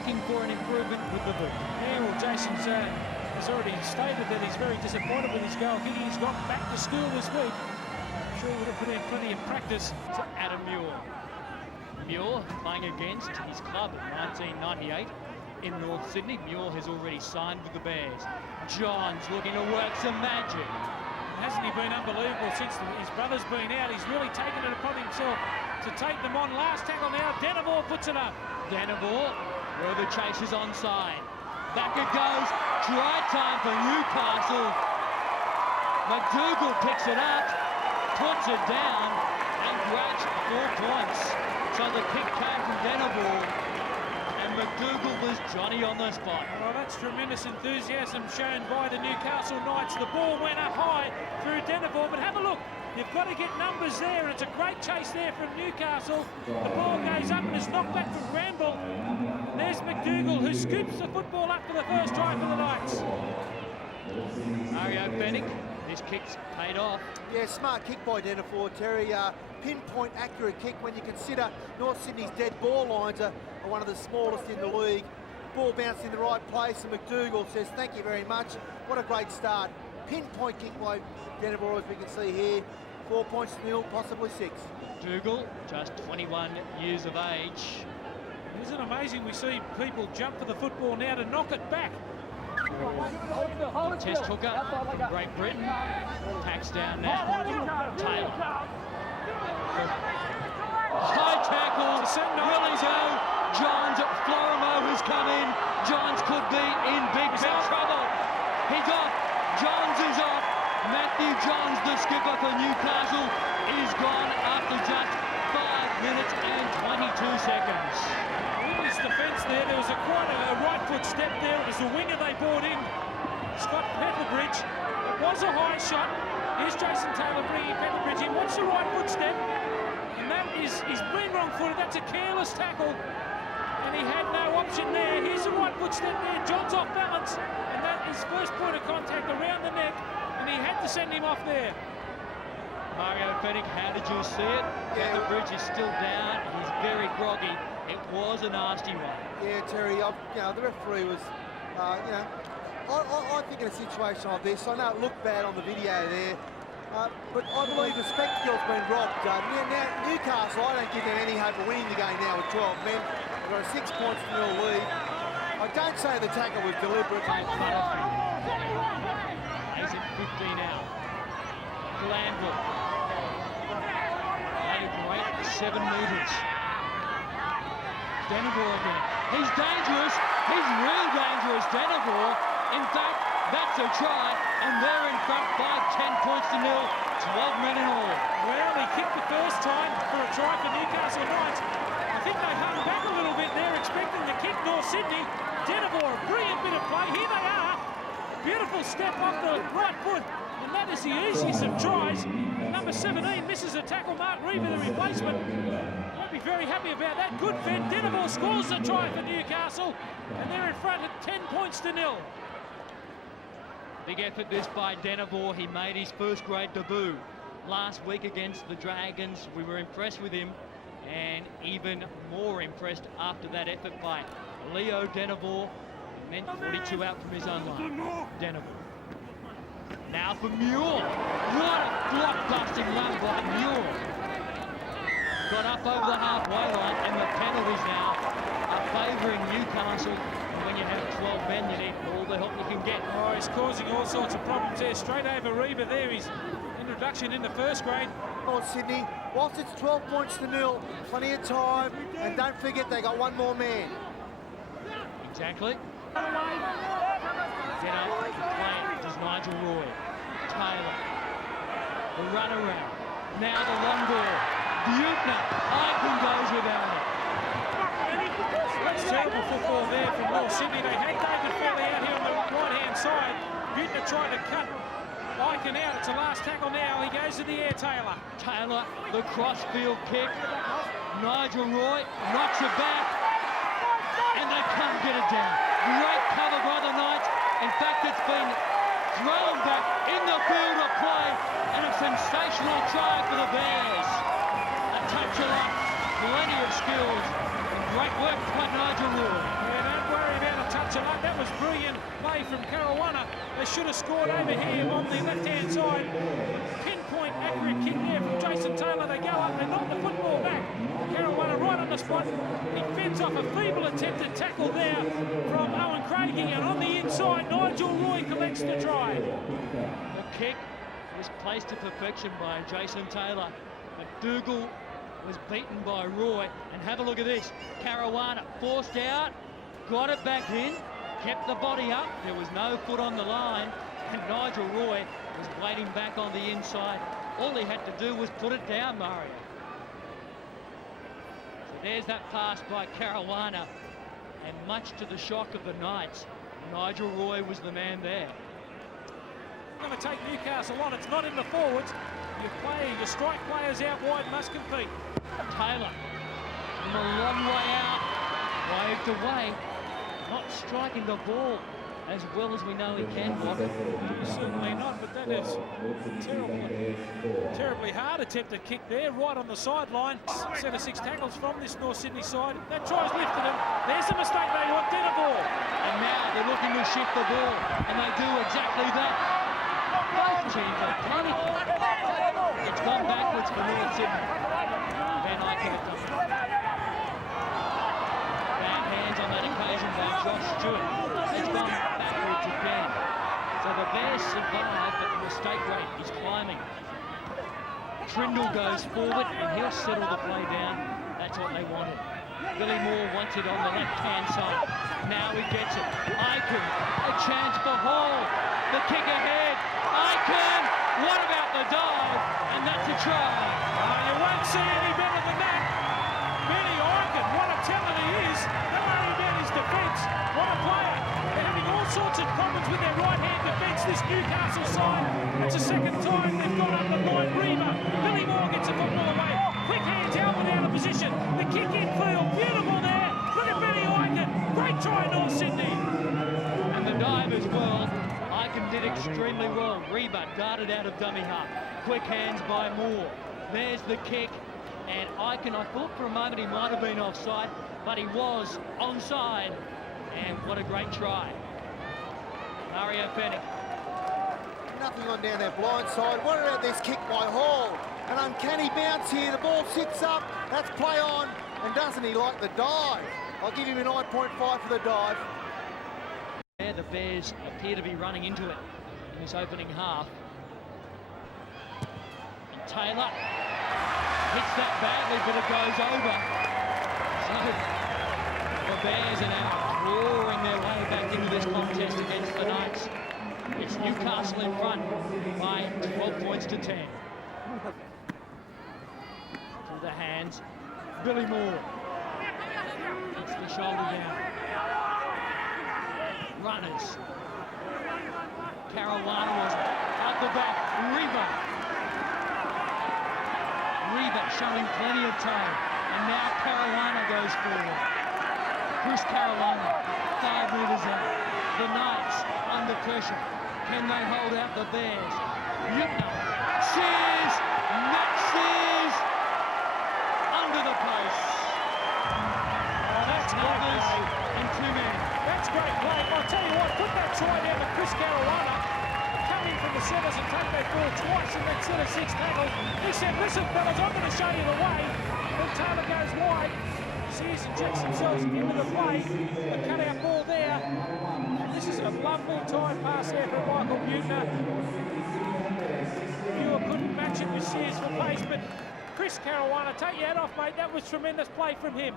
looking for an improvement with the boot. Yeah, well, Jason's has already stated that he's very disappointed with his goal kicking. He's got back to school this week. I'm sure he would have put in plenty of practice. To Adam Muir. Muir playing against his club in 1998 in North Sydney. Muir has already signed with the Bears. Johns looking to work some magic. Hasn't he been unbelievable since his brother's been out? He's really taken it upon himself to take them on. Last tackle now, Denevor puts it up. Denevor, where the chase is onside. Back it goes, try time for Newcastle. McDougall picks it up, puts it down, and grabs 4 points. So the kick came from Denevor, and McDougall was Johnny on the spot. Well, that's tremendous enthusiasm shown by the Newcastle Knights. The ball went up high through Denevor, but have a look. You've got to get numbers there, and it's a great chase there from Newcastle. The ball goes up and is knocked back from Bramble. There's McDougall, who scoops the football up for the first try for the Knights. Mario Fennick, this kick's paid off. Yeah, smart kick by Denevor, Terry. Pinpoint accurate kick when you consider North Sydney's dead ball lines are one of the smallest in the league. Ball bounced in the right place, and McDougall says, thank you very much. What a great start. Pinpoint kick by Denevor, as we can see here. 4 points to nil, possibly 6. McDougall, just 21 years of age. Isn't it amazing? We see people jump for the football now to knock it back. Test hooker from Great Britain. Tacks down now. Taylor. High tackle. Will he go? Johns, Florimo has come in. Johns could be in big trouble. He's off. Johns is off. Matthew Johns, the skipper for Newcastle, is gone after just 5 minutes and 22 seconds. In his defence there was quite a right foot step there. It was the winger they brought in, Scott Pepperbridge. It was a high shot. Here's Jason Taylor bringing Pepperbridge in. What's the right foot step? And that is, he's been wrong-footed. That's a careless tackle. And he had no option there. Here's the right foot step there. John's off balance. And that is first point of contact around the neck. And he had to send him off there. Mario Fennick, how did you see it? Yeah. The bridge is still down. He's very groggy. It was a nasty one. Yeah, Terry, the referee was, I think in a situation like this, I know it looked bad on the video there, but I believe the spectacle's been robbed. Now, Newcastle, I don't give them any hope of winning the game now with 12 men. They've got a 6 points to nil lead. I don't say the tackle was deliberate. Plays it 15 out. Glanville. Played a great 7 metres. Denevor again. He's dangerous. He's real dangerous, Denevor. In fact, that's a try, and they're in front by 10 points to nil. 12 men in all. Well, he kicked the first time for a try for Newcastle Knights. I think they hung back a little bit there, expecting the kick. North Sydney. Denevor, a brilliant bit of play. Here they are. Beautiful step off the right foot. And that is the easiest of tries. Number 17 misses a tackle. Mark Reeve, the replacement. Won't be very happy about that. Good fend. Denevor scores the try for Newcastle. And they're in front at 10 points to nil. Big effort this by Denevor. He made his first grade debut last week against the Dragons. We were impressed with him, and even more impressed after that effort by Leo Denevor. It meant 42 out from his own line. Denevor. Now for Muir. What a block-busting run by Muir. Got up over the halfway line, and the penalties now are favouring Newcastle. And when you have 12 men, you need all the help you can get. Oh, he's causing all sorts of problems there. Straight over Reba there. His introduction in the first grade. North Sydney, whilst it's 12 points to nil, plenty of time, and don't forget they got one more man. Exactly. Get up, play it, does Nigel Roy. Taylor, the run around. Now the long ball. Butner, Icon goes without it. That's terrible football there from North Sydney. They had David Fairley out here on the right-hand side. Butner tried to cut Icon out. It's a last tackle now. He goes to the air, Taylor. Taylor, the cross-field kick. Nigel Roy knocks it back. And they can't get it down. Great cover by the Knights. In fact, it's been thrown back in the field of play, and a sensational try for the Bears. A touch of luck, plenty of skills, and great work by Nigel Roy. Yeah, much of luck. That was brilliant play from Caruana. They should have scored over here on the left-hand side. Pinpoint accurate kick there from Jason Taylor. They go up, they knock the football back. Caruana right on the spot. He fends off a feeble attempted tackle there from Owen Craigie, and on the inside, Nigel Roy collects the try. The kick was placed to perfection by Jason Taylor, but Dougal was beaten by Roy. And have a look at this. Caruana forced out, got it back in, kept the body up. There was no foot on the line, and Nigel Roy was waiting back on the inside. All he had to do was put it down, Mario. So there's that pass by Caruana, and much to the shock of the Knights, Nigel Roy was the man there. Going to take Newcastle on. It's not in the forwards. Your strike players out wide must compete. Taylor from a long way out, waved away, not striking the ball as well as we know he can. Certainly not, but that is terribly hard attempted kick there, right on the sideline. Set of 6 tackles from this North Sydney side. That try's lifted him. There's a mistake made on Denevor. And now they're looking to shift the ball, and they do exactly that. Both teams are plenty. It's gone backwards for North Sydney. Van Eyck had done it. Bad hands on that occasion by Josh Stewart. It's gone backwards again. So the Bears survive, but the mistake rate is climbing. Trindle goes forward, and he'll settle the play down. That's what they wanted. Billy Moore wants it on the left-hand side. Now he gets it. Icon, a chance for Hall. The kick ahead. Icon, what about the dive? And that's a try. You won't see any better than that. Benny Icon, what a talent he is. Not only about his defence, what a player. They're having all sorts of problems with their right-hand defence, this Newcastle side. It's the second time they've gone up the line. Reba, Billy Moore gets the football away. Quick hands, Albert out of position. The kick in field, beautiful there. Look at Benny Icon. Great try, North Sydney. And the dive as well. Icon did extremely well. Reba darted out of dummy half. Quick hands by Moore. There's the kick. And Icon, I thought for a moment he might have been offside, but he was onside. And what a great try. Mario Fennick. Nothing on down that blind side. What about this kick by Hall? An uncanny bounce here. The ball sits up. That's play on. And doesn't he like the dive? I'll give him a 9.5 for the dive. Yeah, the Bears appear to be running into it in this opening half. And Taylor hits that badly, but it goes over. So the Bears are now roaring their way back into this contest against the Knights. It's Newcastle in front by 12 points to 10. Through the hands, Billy Moore. Puts the shoulder down. Runners. Caruana was out the back. Reba showing plenty of time. And now Caruana goes forward. Chris Caruana, 5 metres out. The Knights under pressure. Can they hold out the Bears? Yutner. Sears. Matt Sears. Under the post. Oh, that's numbers and 2 men. That's great play. I'll tell you what, put that try down to Chris Caruana. Come in from the centres and take that ball twice in that set of 6 tackles. He said, listen, fellas, I'm going to show you the way. Then Taylor goes wide. Sears injects themselves into the play. A cut-out ball there. This is a lovely tight pass there from Michael Butner. Muir couldn't match it with Sears for pace, but Chris Caruana, take your hat off, mate. That was tremendous play from him.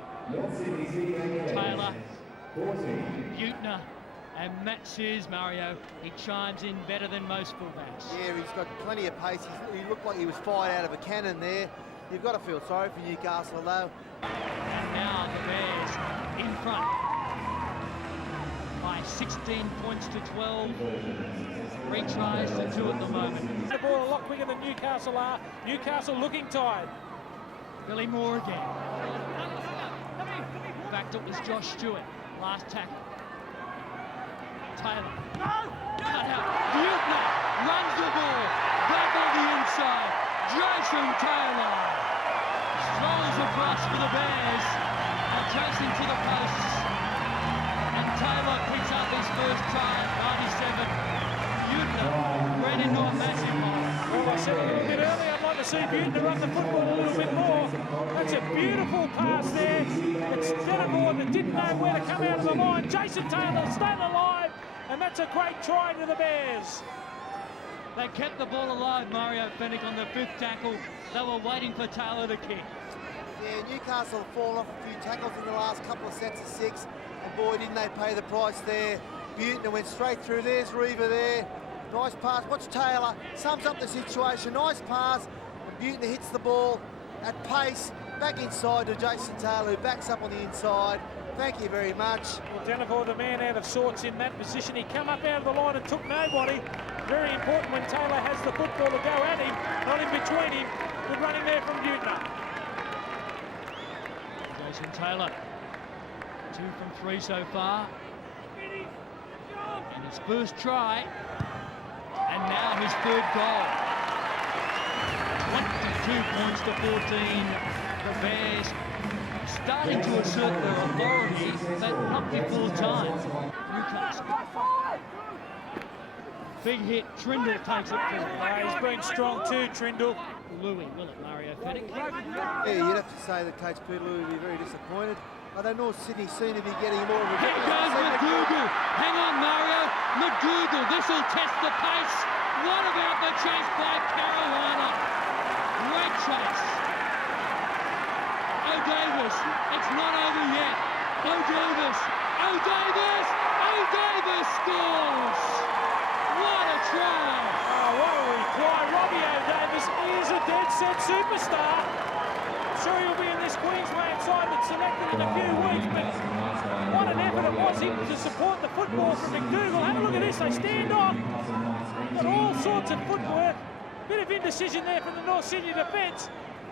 Taylor, Butner, and Matt Sears, Mario. He chimes in better than most fullbacks. Yeah, he's got plenty of pace. He looked like he was fired out of a cannon there. You've got to feel sorry for Newcastle, though. And now the Bears in front by 16 points to 12. 3 tries to 2 at the moment. The ball a lot quicker than Newcastle are. Newcastle looking tired. Billy Moore again. In fact, it was Josh Stewart. Last tackle. Taylor. Cut out. Butner runs the ball. Back on the inside. Jason Taylor. Strolls across for the Bears. And chasing to the posts. And Taylor picks said a little bit earlier, I'd like to see Buettner run the football a little bit more. That's a beautiful pass there. It's Denevor that didn't know where to come out of the line. Jason Taylor staying alive, and that's a great try to the Bears. They kept the ball alive, Mario Fennick, on the 5th tackle. They were waiting for Taylor to kick. Yeah, Newcastle have fallen off a few tackles in the last couple of sets of 6, and boy, didn't they pay the price there. Buettner went straight through. There's Reaver there. Nice pass. Watch Taylor. Sums up the situation. Nice pass. And Buettner hits the ball at pace. Back inside to Jason Taylor, who backs up on the inside. Thank you very much. Well, Denevor, the man out of sorts in that position. He come up out of the line and took nobody. Very important when Taylor has the football to go at him, not in between him. Good running there from Buettner. Jason Taylor, 2 from 3 so far. And his first try, and now his 3rd goal. 22 points to 14. The Bears starting to assert their authority, but not before time. Newcastle. Big hit. Trindle takes it forward. He's been strong too, Trindle. Louis, will it, Mario Fennick? Yeah, you'd have to say that Coach Peterloo would be very disappointed. Although North Sydney seem to be getting more of a... Here goes McDougall. Hang on, Mario. McDougall, this will test the pace. What about the chase by Carolina? Great chase. O'Davis, it's not over yet. O'Davis, O'Davis, O'Davis scores! What a try! Oh, what a reply. Robbie O'Davis is a dead-set superstar. I'm sure he'll be in this Queensland side that's selected in a few weeks, but what an effort it was him to support the football from McDougall. Have a look at this, they stand off. Got all sorts of footwork. Bit of indecision there from the North Sydney defence.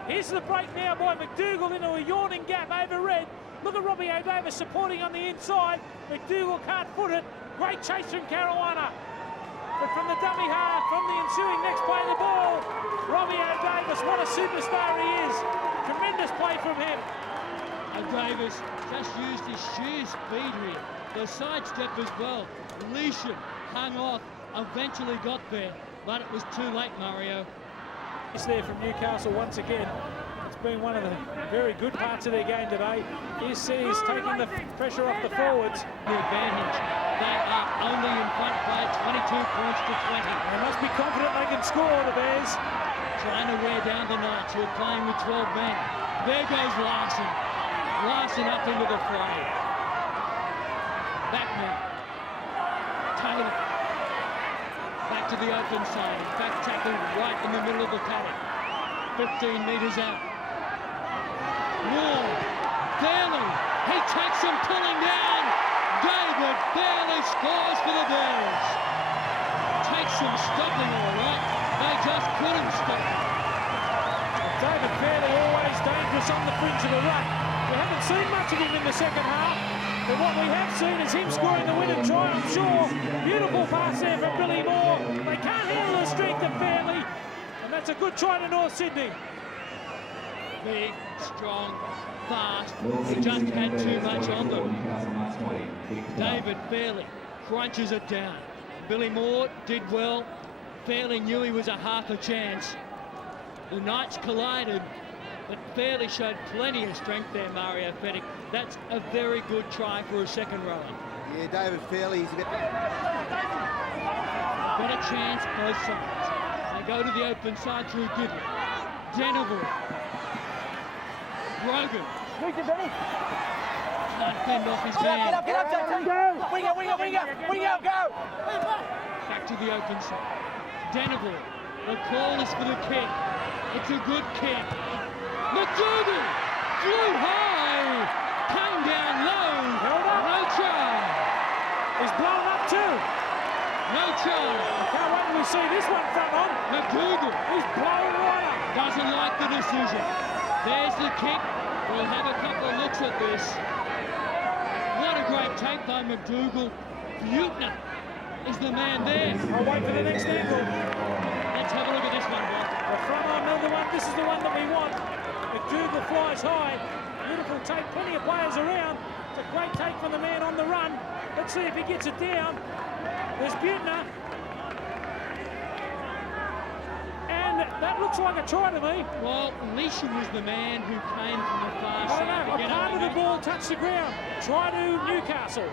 Here's the break now by McDougall into a yawning gap over Red. Look at Robbie O'Davis supporting on the inside. McDougall can't foot it. Great chase from Carolina. But from the dummy half, from the ensuing next play of the ball, Robbie O'Davis, what a superstar he is. Tremendous play from him. O'Davis just used his sheer speed here. The sidestep as well. Leisham hung off, eventually got there, but it was too late, Mario. It's there from Newcastle once again. It's been one of the very good parts of their game today. Here's City's taking the pressure off the forwards. The advantage. They are only in front by 22 points to 20. They must be confident they can score, the Bears. Trying to wear down the Knights, who are playing with 12 men. There goes Larson. Larson up into the fray. Back now. Taylor. Back to the open side. In fact, tackled right in the middle of the paddock. 15 metres out. Wall. Fairley. He takes some pulling down. David Fairley scores for the Bears. Takes some stopping, all right. They just couldn't stop. David Fairley always dangerous on the fringe of the ruck. We haven't seen much of him in the second half, but what we have seen is him scoring the winning try, I'm sure. Beautiful pass there from Billy Moore. They can't handle the strength of Fairley, and that's a good try to North Sydney. Big, strong, fast. He just had too much on them. David Fairley crunches it down. Billy Moore did well. Fairley knew he was a half a chance. The Knights collided, but Fairley showed plenty of strength there, Mario Fennick. That's a very good try for a second rower. Yeah, David Fairley is a bit... Better chance both sides. They go to the open side through Gidley. Denevor. Brogan. Can't fend off his man. Get up, go! Wing up, go! Back to the open side. Denevor. The call is for the kick. It's a good kick. McDougall flew high, came down low. No try. He's blown up too. No try. Can't wait till we see this one front on. McDougall. He's blown right up. Doesn't like the decision. There's the kick. We'll have a couple of looks at this. What a great take by McDougall. Buettner is the man there. I'll wait for the next angle. Let's have a look at this one, Bob. The front on another one. This is the one that we want. McDougall flies high. Beautiful take. Plenty of players around. It's a great take from the man on the run. Let's see if he gets it down. There's Buettner. And that looks like a try to me. Well, Leisham was the man who came from the far I side. don't know, a part of the ball touched the ground. Try to Newcastle. A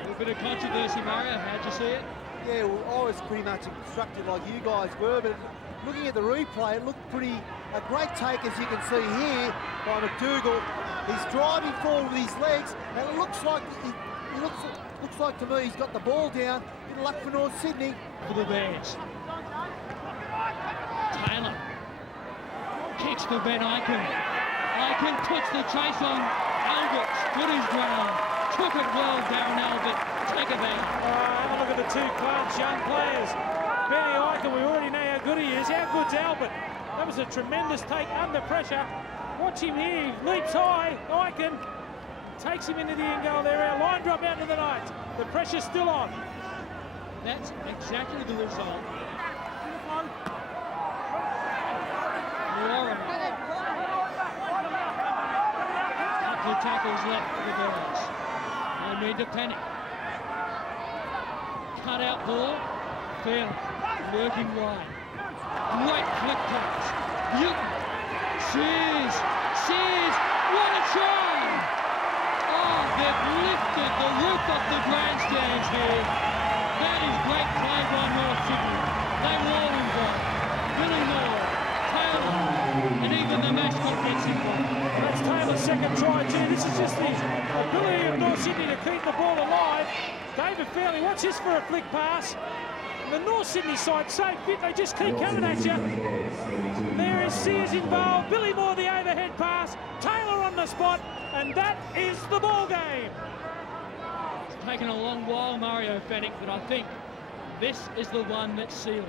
little bit of controversy, Mario. How'd you see it? Yeah, well, I was pretty much instructed like you guys were, but looking at the replay, it looked a great take, as you can see here, by McDougall. He's driving forward with his legs, and it looks like looks like to me he's got the ball down. Good luck for North Sydney. For the Bears. Taylor kicks for Ben Aiken. Aiken puts the chase on Albert. Stood his ground. Took it well, Darren Albert. Take it back. Have a look at the two clubs, young players. Benny Aiken, we already know how good he is. How good's Albert? That was a tremendous take under pressure. Watch him here. He leaps high. Aiken takes him into the end goal there. Our line drop out to the Knights. The pressure's still on. That's exactly the result. Warren. Couple of tackles left for the Bears. No need to panic. Cut out ball. Fair. Working wide. Great flick pass. Newton. Sears. What a try! Oh, they've lifted the roof off the grandstands here. That is great play by North Sydney. They were all involved. Billy Moore, Taylor, and even the mascot gets involved. That's Taylor's second try too. This is just the ability of North Sydney to keep the ball alive. David Fairley, watch this for a flick pass. The North Sydney side so fit, they just keep coming at you. There is Sears involved, Billy Moore the overhead pass, Taylor on the spot, and that is the ball game. It's taken a long while, Mario Fennick, but I think this is the one that's sealed.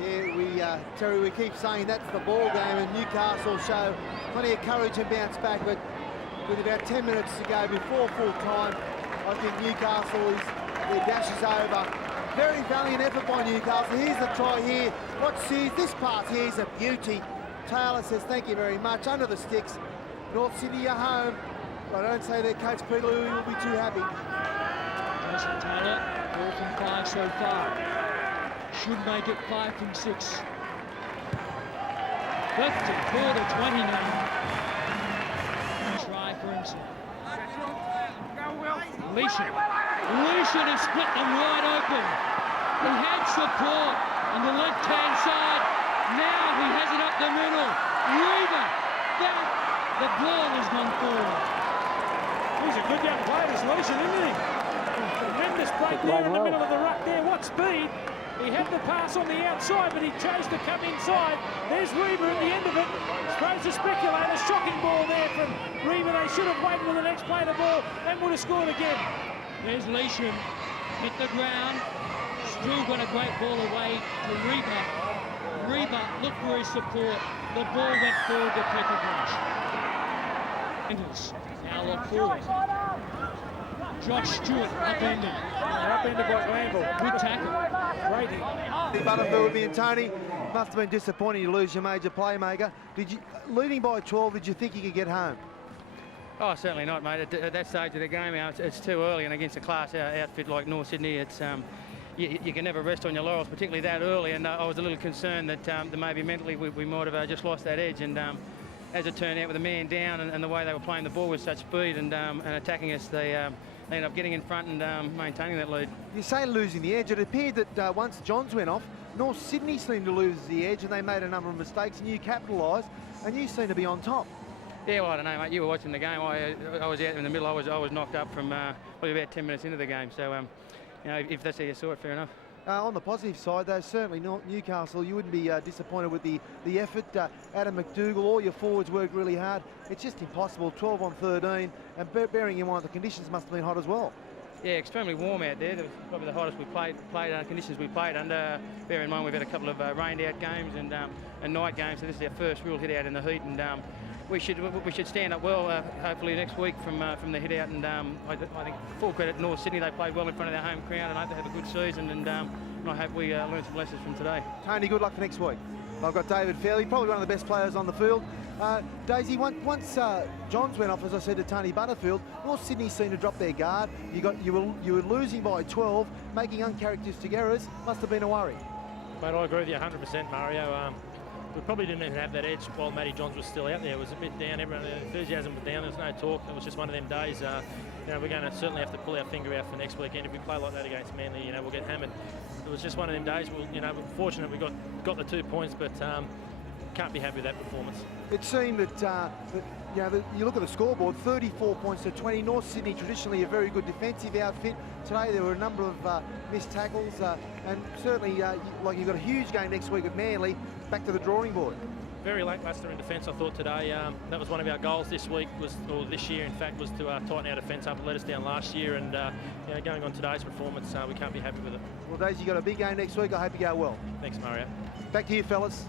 Yeah, Terry, we keep saying that's the ball game, and Newcastle show plenty of courage and bounce back, but with about 10 minutes to go before full time, I think Newcastle their dash is over. Very valiant effort by Newcastle. Here's the try here. Watch Sears. This pass here is a beauty. Taylor says thank you very much. Under the sticks. North Sydney are home. I don't say that coach Peter Louis will be too happy. Jason Taylor, 4 from 5 so far. Should make it 5 from 6. 54 to 20 now. Try for himself. Leisham has split them wide open. He had support on the left-hand side. Now he has it up the middle. Reaver, the ball has gone forward. He's a good young player, this Leisham, isn't he? Tremendous break there in the middle of the ruck there. What speed. He had the pass on the outside, but he chose to come inside. There's Reaver at the end of it. Throws a speculator. Shocking ball there from Reaver. They should have waited with the next play the ball and would have scored again. There's Leisham, hit the ground, still got a great ball away to Reaver. Reaver looked for his support. The ball went forward to Petrovic. Now look forward. Josh Stewart upended. Upended by Glanville. Good tackle. Great hit. Butterfield and Tony, must have been disappointing to lose your major playmaker. Leading by 12, did you think you could get home? Oh, certainly not, mate. At that stage of the game, it's too early, and against a class outfit like North Sydney, it's you can never rest on your laurels, particularly that early. And I was a little concerned that maybe mentally we might have just lost that edge. And as it turned out, with a man down and the way they were playing the ball with such speed and attacking us, they ended up getting in front and maintaining that lead. You say losing the edge. It appeared that once Johns went off, North Sydney seemed to lose the edge, and they made a number of mistakes, and you capitalised, and you seem to be on top. Yeah, well, I don't know, mate. You were watching the game. I was out in the middle. I was knocked up from probably about 10 minutes into the game. So, you know, if that's how you saw it, fair enough. On the positive side, though, certainly Newcastle, you wouldn't be disappointed with the effort. Adam McDougall, all your forwards worked really hard. It's just impossible, 12 on 13, and bearing in mind the conditions must have been hot as well. Yeah, extremely warm out there. That was probably the hottest we played conditions we played under. Bear in mind we've had a couple of rained out games and night games, so this is our first real hit out in the heat, and we should stand up well hopefully next week from the hit out, and I think full credit to North Sydney. They played well in front of their home crowd, and I hope they have a good season, and I hope we learn some lessons from today. Tony, good luck for next week. I've got David Fairley, probably one of the best players on the field. Daisy, once Johns went off, as I said to Tony Butterfield, North Sydney seemed to drop their guard. You were losing by 12, making uncharacteristic errors. Must have been a worry. Mate, I agree with you 100%, Mario. We probably didn't even have that edge while Matty Johns was still out there. It was a bit down. Everyone, the enthusiasm was down. There was no talk. It was just one of them days. You know, we're going to certainly have to pull our finger out for next weekend. If we play like that against Manly, you know, we'll get hammered. It was just one of them days. We'll, you know, we're fortunate we got the 2 points, but can't be happy with that performance. It seemed that, you know, you look at the scoreboard, 34 points to 20. North Sydney, traditionally a very good defensive outfit. Today there were a number of missed tackles, and certainly, like you've got a huge game next week with Manly. Back to the drawing board. Very lacklustre in defence, I thought today. That was one of our goals this week, or this year, in fact, was to tighten our defence up and let us down last year. And you know, going on today's performance, we can't be happy with it. Well, Daisy, you got a big game next week. I hope you go well. Thanks, Mario. Back to you, fellas.